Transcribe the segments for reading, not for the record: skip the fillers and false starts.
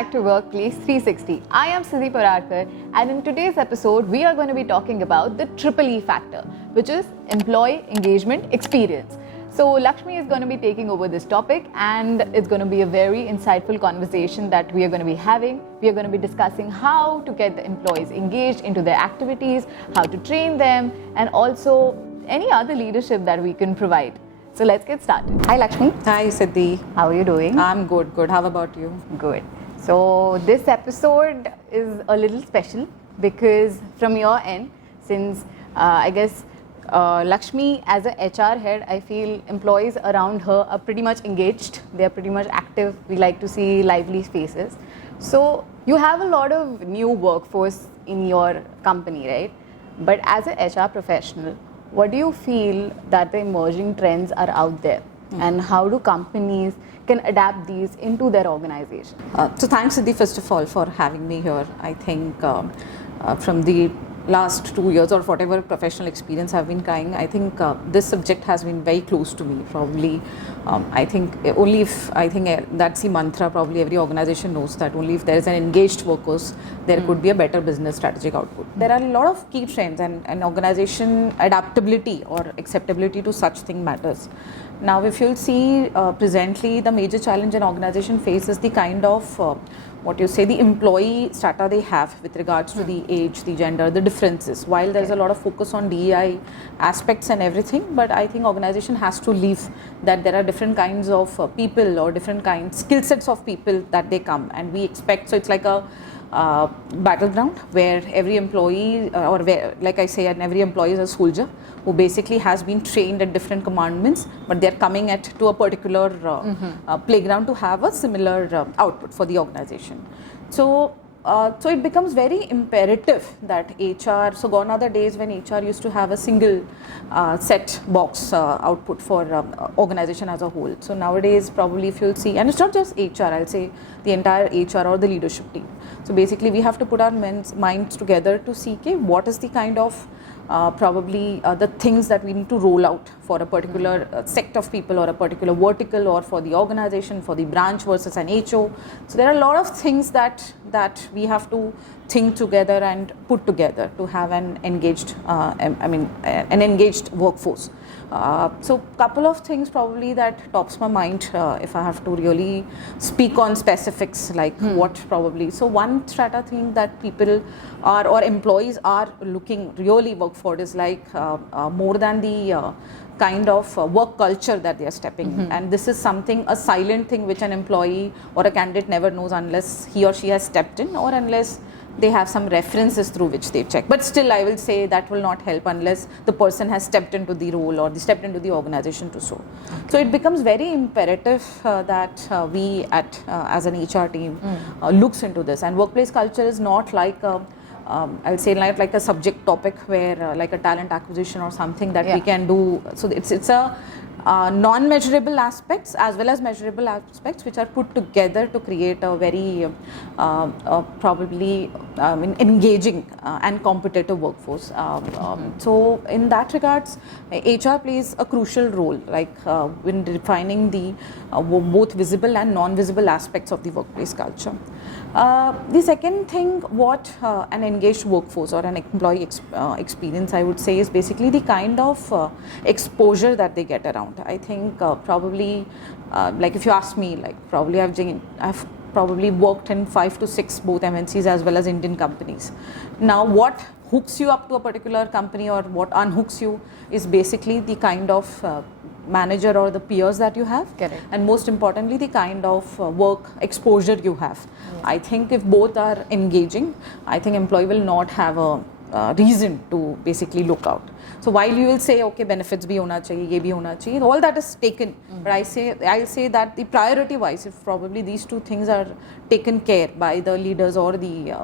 back to Workplace 360. I am Siddhi Paradkar, and in today's episode, we are going to be talking about the triple E factor, which is employee engagement experience. So Lakshmi is going to be taking over this topic, and it's going to be a very insightful conversation that we are going to be having. We are going to be discussing how to get the employees engaged into their activities, how to train them, and also any other leadership that we can provide. So let's get started. Hi Lakshmi. Hi Siddhi. How are you doing? I'm good. How about you? Good. So this episode is a little special because from your end, since I guess Lakshmi as a HR head, I feel employees around her are pretty much engaged. They are pretty much active. We like to see lively faces. So you have a lot of new workforce in your company, right? But as a HR professional, what do you feel that the emerging trends are out there, and how do companies can adapt these into their organization? So thanks Siddhi first of all for having me here. I think from the last 2 years or whatever professional experience I've been trying, I think this subject has been very close to me. Probably, I think only if that's the mantra. Probably every organization knows that only if there is an engaged workforce, there could be a better business strategic output. There are a lot of key trends, and organization adaptability or acceptability to such thing matters. Now, if you'll see presently, the major challenge an organization faces the kind of the employee strata they have with regards to the age, the gender, the differences. While there is a lot of focus on DEI aspects and everything, but I think organization has to leave that there are different kinds of people or different kinds, skill sets of people that they come, and we expect, so it's like a battleground where every employee every employee is a soldier who basically has been trained at different commandments, but they're coming to a particular playground to have a similar output for the organization. So it becomes very imperative that HR, so gone are the days when HR used to have a single set box output for organization as a whole. So nowadays, probably if you'll see, and it's not just HR, I'll say the entire HR or the leadership team. So basically we have to put our minds together to see what is the kind of the things that we need to roll out for a particular sect of people or a particular vertical, or for the organization, for the branch versus an HO. So there are a lot of things that we have to think together and put together to have an engaged workforce. So couple of things probably that tops my mind if I have to really speak on specifics, like what probably. So one strata thing that people are or employees are looking really work for is like more than the kind of work culture that they are stepping in. And this is something, a silent thing which an employee or a candidate never knows unless he or she has stepped in, or unless they have some references through which they check. But still, I will say that will not help unless the person has stepped into the role or stepped into the organization to so. Okay. So it becomes very imperative that we as an HR team looks into this. And workplace culture is not like I'll say like a subject topic where like a talent acquisition or something that we can do. So it's a non-measurable aspects as well as measurable aspects which are put together to create a very engaging and competitive workforce. So in that regards, HR plays a crucial role, like in defining the both visible and non-visible aspects of the workplace culture. The second thing, what an engaged workforce or an employee experience, I would say, is basically the kind of exposure that they get around. I think probably, like if you ask me, like probably I've probably worked in 5 to 6 both MNCs as well as Indian companies. Now, what hooks you up to a particular company or what unhooks you is basically the kind of manager or the peers that you have. Correct. And most importantly, the kind of work exposure you have. Yes. I think if both are engaging, I think employee will not have a reason to basically look out. So while you will say, okay, benefits bhi hona chahiye, ye bhi hona chahiye, all that is taken. But I'll say that the priority wise, if probably these two things are taken care by the leaders or the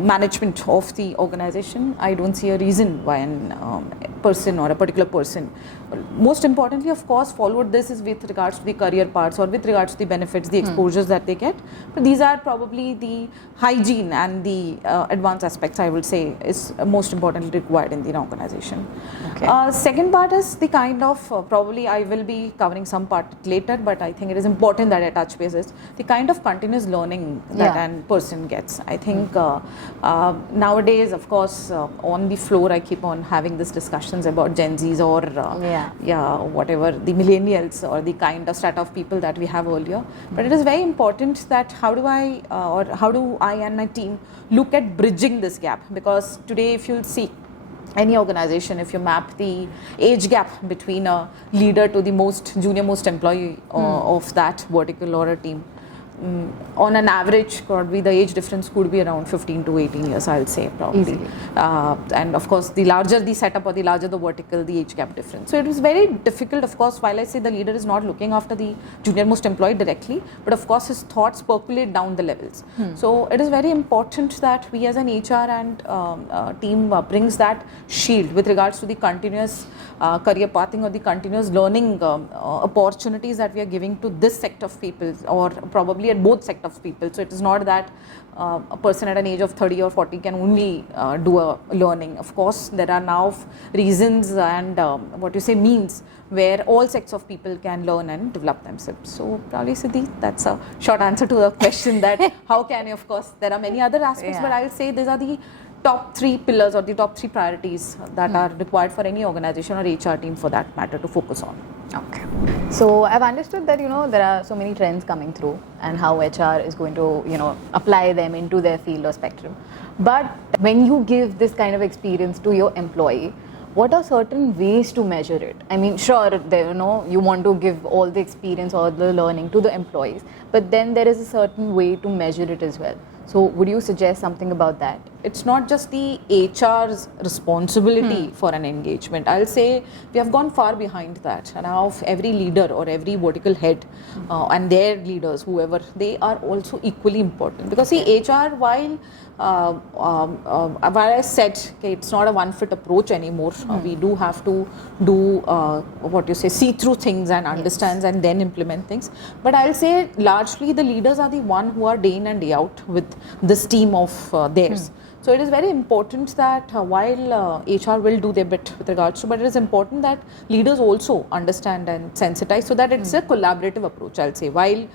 management of the organization, I don't see a reason why a person or a particular person. Most importantly, of course, followed this is with regards to the career parts or with regards to the benefits, the exposures that they get. But these are probably the hygiene and the advanced aspects, I would say, is most importantly required in the organization. Okay. Second part is the kind of, probably I will be covering some part later, but I think it is important that I touch base is the kind of continuous learning that a person gets. I think nowadays, of course, on the floor, I keep on having these discussions about Gen Zs or whatever, the millennials or the kind of strata of people that we have earlier. But it is very important that how do I and my team look at bridging this gap, because today if you'll see any organization, if you map the age gap between a leader to the most junior most employee of that vertical or a team, on an average, probably the age difference could be around 15 to 18 years, I'll say, probably. Easily. And of course, the larger the setup or the larger the vertical, the age gap difference. So it was very difficult, of course, while I say the leader is not looking after the junior most employee directly, but of course his thoughts percolate down the levels. So it is very important that we as an HR and team brings that shield with regards to the continuous career pathing or the continuous learning opportunities that we are giving to this sector of people, or probably at both sector of people. So it is not that a person at an age of 30 or 40 can only do a learning. Of course, there are now reasons and means where all sects of people can learn and develop themselves. So probably, Siddhi, that's a short answer to the question that how can you, of course, there are many other aspects, but I'll say these are the top 3 pillars or the top 3 priorities that are required for any organization or HR team for that matter to focus on. Okay. So I've understood that, there are so many trends coming through and how HR is going to, apply them into their field or spectrum. But when you give this kind of experience to your employee, what are certain ways to measure it? I mean, sure, you want to give all the experience or the learning to the employees, but then there is a certain way to measure it as well. So would you suggest something about that? It's not just the HR's responsibility for an engagement. I'll say we have gone far behind that. And now every leader or every vertical head and their leaders, whoever, they are also equally important. Because see, HR, while I said it's not a one-fit approach anymore, we do have to do see through things and understand and then implement things. But I'll say largely the leaders are the one who are day in and day out with this team of theirs. So it is very important that while HR will do their bit with regards to, but it is important that leaders also understand and sensitize so that it's a collaborative approach, I'll say. While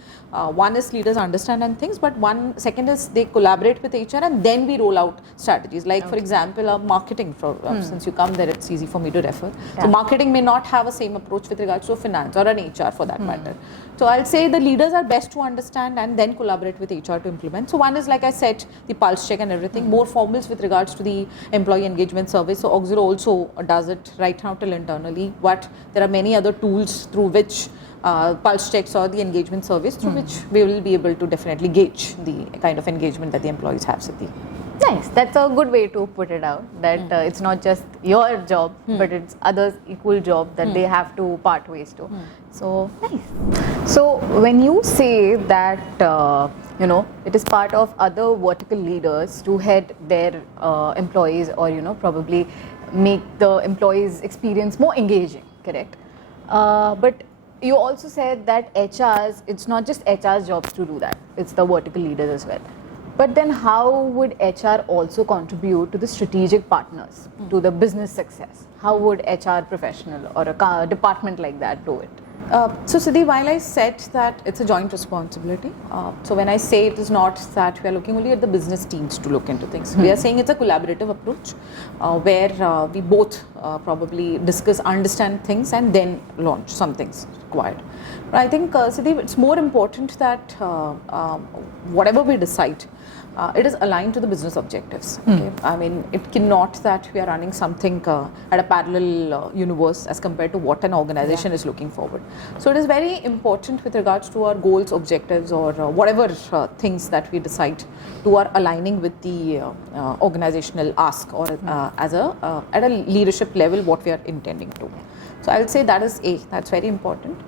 one is leaders understand and things, but second is they collaborate with HR and then we roll out strategies. Like for example, marketing, since you come there, it's easy for me to refer. So marketing may not have a same approach with regards to finance or an HR for that matter. So I'll say the leaders are best to understand and then collaborate with HR to implement. So one is, like I said, the pulse check and everything, more formals with regards to the employee engagement survey. So Auxero also does it right now till internally, but there are many other tools through which pulse checks or the engagement surveys through which we will be able to definitely gauge the kind of engagement that the employees have, Siddhi. Nice. That's a good way to put it out, that it's not just your job, but it's others' equal job that they have to part ways to. So, nice. So, when you say that, it is part of other vertical leaders to head their employees or, probably make the employees' experience more engaging, correct? But you also said that it's not just HR's jobs to do that, it's the vertical leaders as well. But then how would HR also contribute to the strategic partners, to the business success? How would HR professional or a department like that do it? So Siddhi, while I said that it's a joint responsibility, so when I say it is not that we are looking only at the business teams to look into things, we are saying it's a collaborative approach where we both probably discuss, understand things and then launch some things required. But I think Siddhi, it's more important that whatever we decide, it is aligned to the business objectives. Okay? I mean, it cannot that we are running something at a parallel universe as compared to what an organization is looking forward. So it is very important with regards to our goals, objectives, or whatever things that we decide to are aligning with the organizational ask or at a leadership level what we are intending to. So I'll say that is that's very important.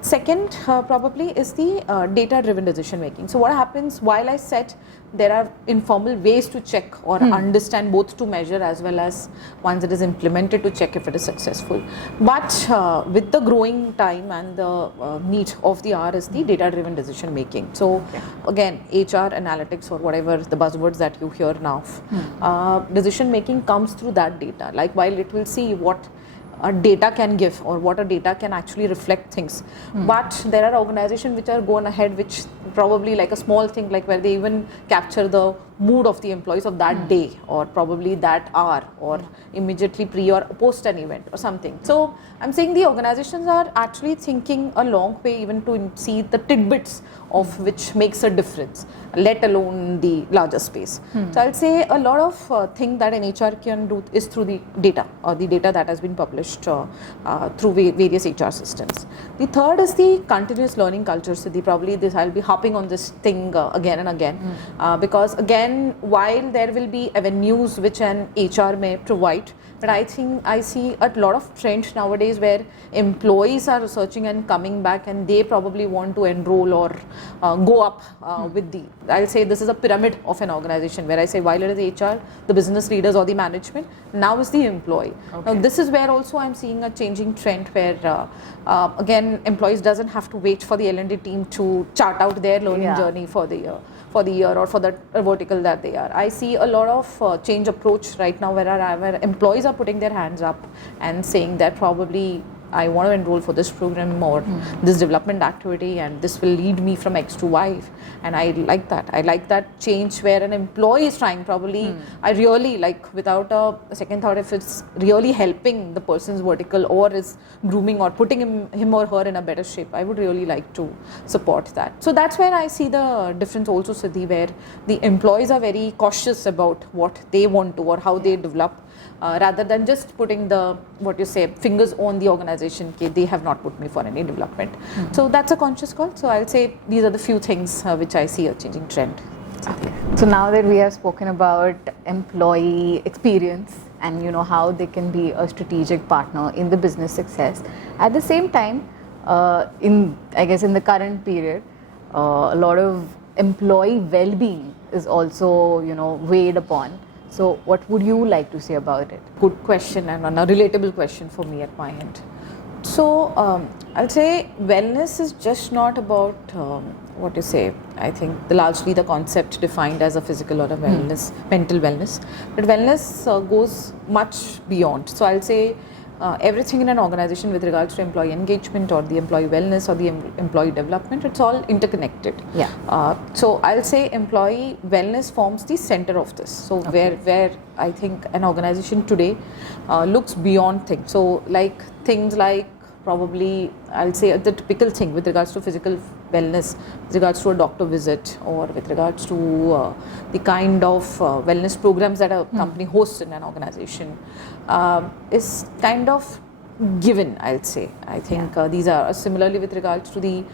Second, probably is the data-driven decision making. So what happens while I said there are informal ways to check or understand, both to measure as well as once it is implemented to check if it is successful. But with the growing time and the need of the hour is the data-driven decision making. So again, HR, analytics, or whatever the buzzwords that you hear now, decision making comes through that data. Like while it will see what a data can give or what a data can actually reflect things, but there are organizations which are going ahead, which probably like a small thing, like where they even capture the mood of the employees of that day or probably that hour or immediately pre or post an event or something. So I'm saying the organizations are actually thinking a long way even to see the tidbits of which makes a difference, let alone the larger space. So I'll say a lot of thing that an HR can do is through the data or the data that has been published through various HR systems. The third is the continuous learning culture. So probably this, I'll be harping on this thing again and again because again, while there will be avenues which an HR may provide, but I think I see a lot of trends nowadays where employees are researching and coming back and they probably want to enroll or go up with the, I'll say this is a pyramid of an organization where I say while it is HR, the business leaders or the management, now is the employee. Now this is where also I'm seeing a changing trend where again, employees doesn't have to wait for the L&D team to chart out their learning journey for the year or for the vertical that they are. I see a lot of change approach right now where employees are putting their hands up and saying that probably I want to enroll for this program or this development activity and this will lead me from X to Y, and I like that. I like that change where an employee is trying probably, I really like without a second thought, if it's really helping the person's vertical or is grooming or putting him or her in a better shape, I would really like to support that. So that's where I see the difference also, Siddhi, where the employees are very cautious about what they want to or how they develop, rather than just putting the, what you say, fingers on the organization, they have not put me for any development. So that's a conscious call. So I'll say these are the few things which I see a changing trend. So now that we have spoken about employee experience and how they can be a strategic partner in the business success, at the same time, in the current period, a lot of employee well-being is also weighed upon. So what would you like to say about it? Good question and a relatable question for me at my end. So I'll say wellness is just not about what you say. I think largely the concept defined as a physical or a wellness, mental wellness, but wellness goes much beyond. So I'll say everything in an organization with regards to employee engagement or the employee wellness or the employee development, it's all interconnected. So I'll say employee wellness forms the center of this. So where I think an organization today looks beyond things. So like things like probably I'll say the typical thing with regards to physical wellness, with regards to a doctor visit or with regards to the kind of wellness programs that a company hosts in an organization is kind of given, I'll say. I think these are similarly with regards to the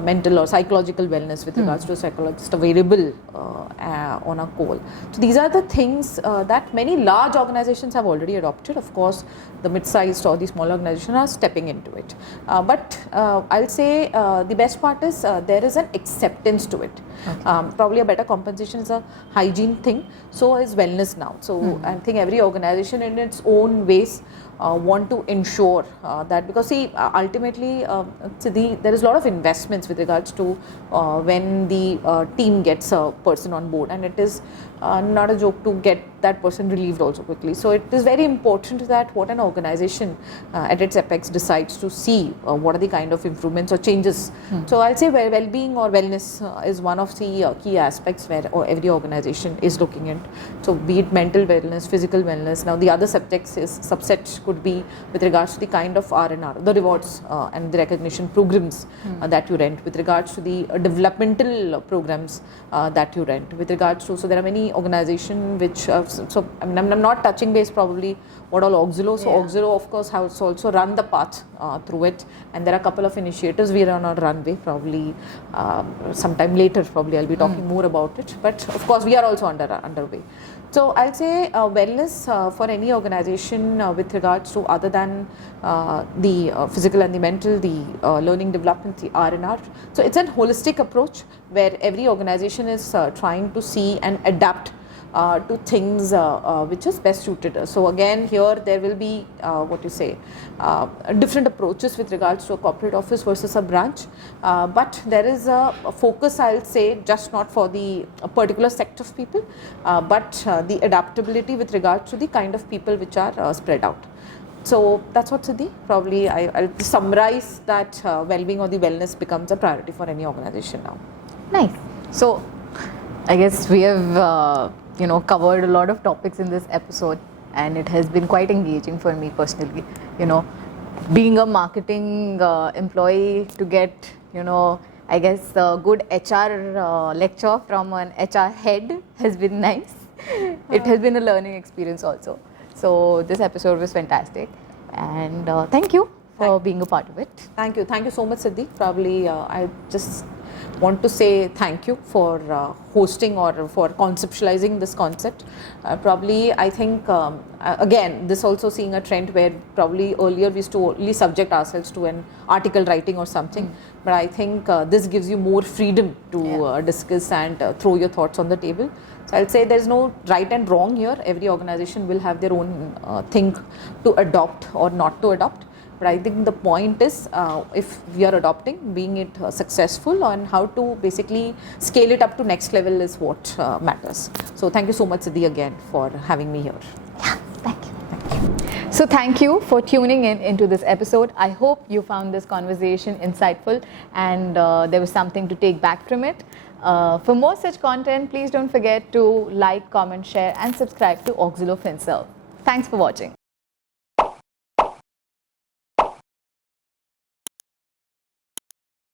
mental or psychological wellness with regards to a psychologist available on a call. So these are the things that many large organizations have already adopted. Of course, the mid-sized or the small organizations are stepping into it. But I'll say the best part is there is an acceptance to it. Probably a better compensation is a hygiene thing. So is wellness now. So I think every organization in its own ways want to ensure that, because see, ultimately there is a lot of investments with regards to when the team gets a person on board, and it is not a joke to get that person relieved also quickly. So it is very important that what an organization at its apex decides to see what are the kind of improvements or changes. So I'll say well-being or wellness is one of the key aspects where every organization is looking at. So be it mental wellness, physical wellness. Now the other subset could be with regards to the kind of R&R, the rewards and the recognition programs that you rent, with regards to the developmental programs that you rent, with regards to, so there are many organizations which I'm not touching base probably what all Auxilo. So Auxilo of course has also run the path through it, and there are a couple of initiatives we are on our runway. Probably sometime later probably I'll be talking more about it, but of course we are also underway. So I'll say wellness for any organization with regards to other than the physical and the mental, the learning development, the R&R. So it's a holistic approach where every organization is trying to see and adapt to things which is best suited. So again, here there will be different approaches with regards to a corporate office versus a branch, but there is a focus, I'll say, just not for the a particular sect of people, but the adaptability with regards to the kind of people which are spread out. So that's what, Siddhi, probably I'll summarize that well-being or the wellness becomes a priority for any organization now. Nice. So I guess we have covered a lot of topics in this episode, and it has been quite engaging for me personally. Being a marketing employee, to get I guess a good HR lecture from an HR head has been nice. It has been a learning experience also. So this episode was fantastic, and thank you for being a part of it. Thank you so much, Siddhi. Probably I just want to say thank you for hosting or for conceptualizing this concept. Probably I think again, this also seeing a trend where probably earlier we used to only subject ourselves to an article writing or something, but I think this gives you more freedom to discuss and throw your thoughts on the table. So I'll say there's no right and wrong here. Every organization will have their own thing to adopt or not to adopt. But I think the point is, if we are adopting, being it successful, and how to basically scale it up to next level is what matters. So thank you so much, Siddhi, again for having me here. Yeah, thank you. So thank you for tuning into this episode. I hope you found this conversation insightful and there was something to take back from it. For more such content, please don't forget to like, comment, share and subscribe to Auxilo FinServe. Thanks for watching.